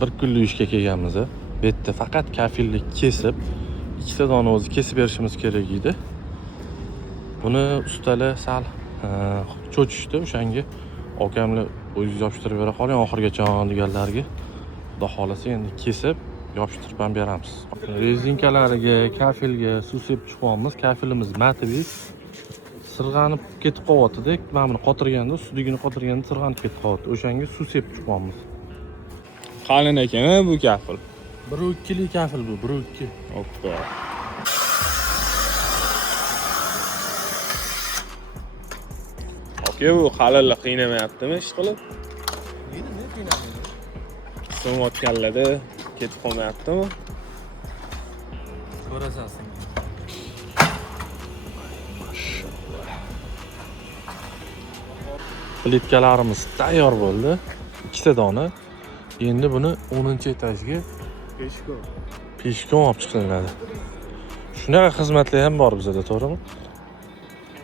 bir kunlik ishga kelganmiz. Bu yerda faqat kafillik kesib, ikkita dona o'zi kesib berishimiz kerak edi. Buni ustalar sal cho'chishdi, o'shanga okamlar o'zingiz yopishtirib bera qoling oxirigacha deganlarga. Xudo xolasa endi kesib yopishtirib ham beramiz. Rezinkalariga, kafilga suv sepib chiqyapmiz. Kafilimiz matvi sirg'anib ketib qolyapti-da. Mana buni qotirganda, sudligini qotirganda sirg'anib ketib qolyapti. O'shanga suv sepib chiqyapmiz. Qalin ekan bu kafil. 1-2 lik kafil bu, 1-2. Hoppa. Aka bu qalin qiynamayaptimi ish qilib? Ne qiynamaydi? Qismayotganlarda ketib qolmayaptimi? Ko'rasan sen. Plitkalarimiz tayyor bo'ldi. 2 dona. Endi buni 10-etajga peshkom olib chiqiladi. Shunaqa xizmatlar ham bor bizda, to'g'rimi?